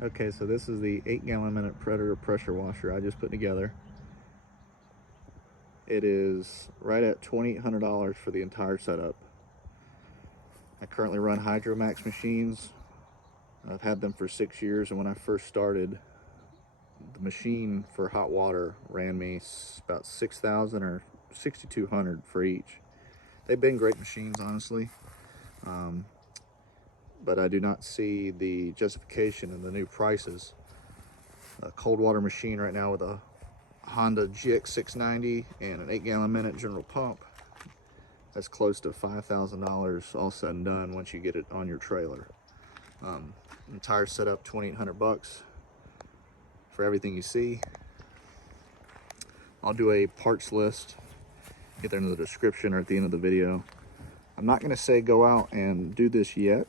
Okay, so this is the 8-gallon-minute Predator pressure washer I just put together. It is right at $2,800 for the entire setup. I currently run Hydromax machines. I've had them for 6 years, and when I first started, the machine for hot water ran me about $6,000 or $6,200 for each. They've been great machines, honestly, but I do not see the justification in the new prices. A cold water machine right now with a Honda GX 690 and an 8-gallon-minute General pump, that's close to $5,000 all said and done once you get it on your trailer. Entire setup, $2,800 for everything you see. I'll do a parts list either in the description or at the end of the video. I'm not going to say go out and do this yet.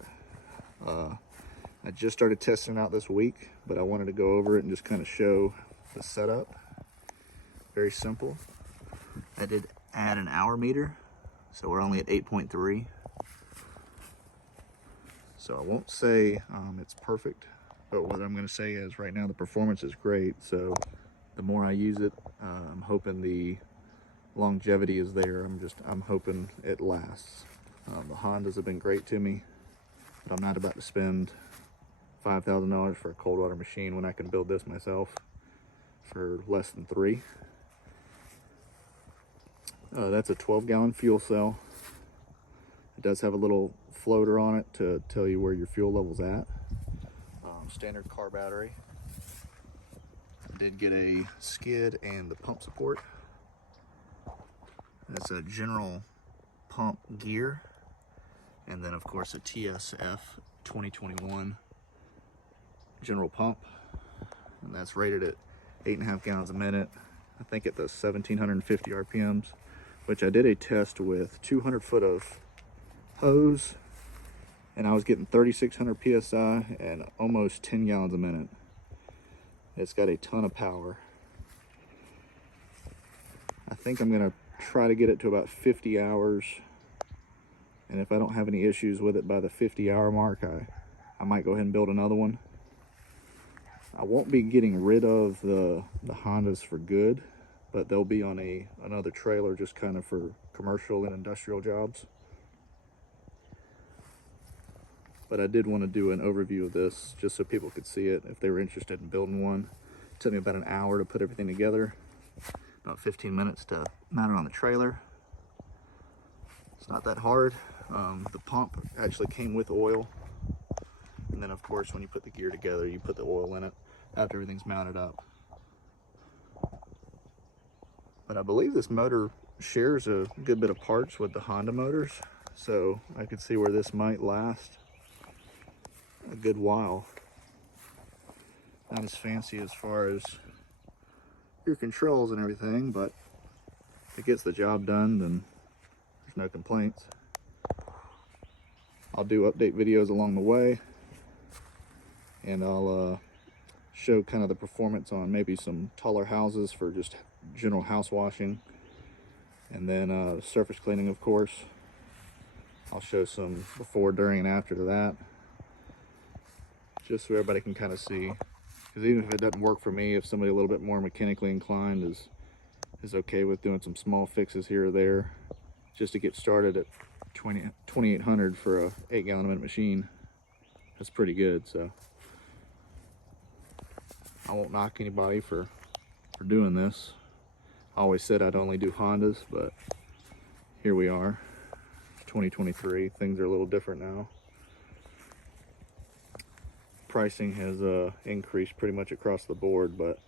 I just started testing it out this week, but I wanted to go over it and just kind of show the setup. Very simple. I did add an hour meter, so we're only at 8.3. So I won't say it's perfect, but what I'm going to say is right now the performance is great. So the more I use it, I'm hoping the longevity is there. I'm hoping it lasts. The Hondas have been great to me, but I'm not about to spend $5,000 for a cold water machine when I can build this myself for less than $3,000. That's a 12-gallon fuel cell. It does have a little floater on it to tell you where your fuel level's at. Standard car battery. I did get a skid and the pump support. That's a General pump gear, and then of course a TSF 2021 General pump, and that's rated at 8.5 gallons a minute. I think at the 1750 RPMs, which I did a test with 200 foot of hose, and I was getting 3,600 PSI and almost 10 gallons a minute. It's got a ton of power. I think I'm gonna try to get it to about 50 hours, and if I don't have any issues with it by the 50-hour mark, I might go ahead and build another one. I won't be getting rid of the Hondas for good, but they'll be on another trailer just kind of for commercial and industrial jobs. But I did want to do an overview of this just so people could see it if they were interested in building one. It took me about an hour to put everything together, about 15 minutes to mount it on the trailer. It's not that hard. The pump actually came with oil, and then of course when you put the gear together, you put the oil in it after everything's mounted up. But I believe this motor shares a good bit of parts with the Honda motors, so I could see where this might last a good while. Not as fancy as far as your controls and everything, but if it gets the job done, then there's no complaints. I'll do update videos along the way, and I'll show kind of the performance on maybe some taller houses for just general house washing, and then surface cleaning, of course. I'll show some before, during, and after to that, just so everybody can kind of see. Because even if it doesn't work for me, if somebody a little bit more mechanically inclined is okay with doing some small fixes here or there, just to get started at $2,800 for a 8-gallon-a-minute machine, that's pretty good. So I won't knock anybody for doing this. I always said I'd only do Hondas, but here we are. It's 2023. Things are a little different now. Pricing has increased pretty much across the board, but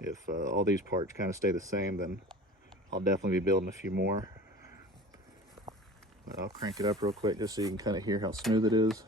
if all these parts kind of stay the same, then I'll definitely be building a few more. But I'll crank it up real quick just so you can kind of hear how smooth it is.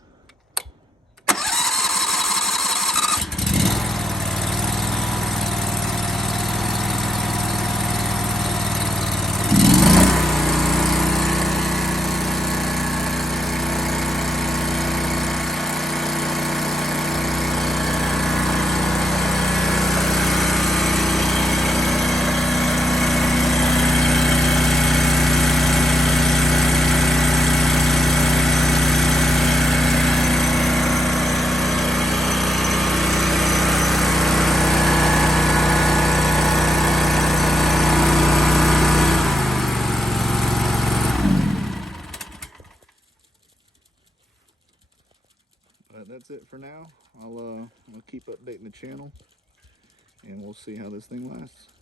that's it for now. I'll keep updating the channel, and we'll see how this thing lasts.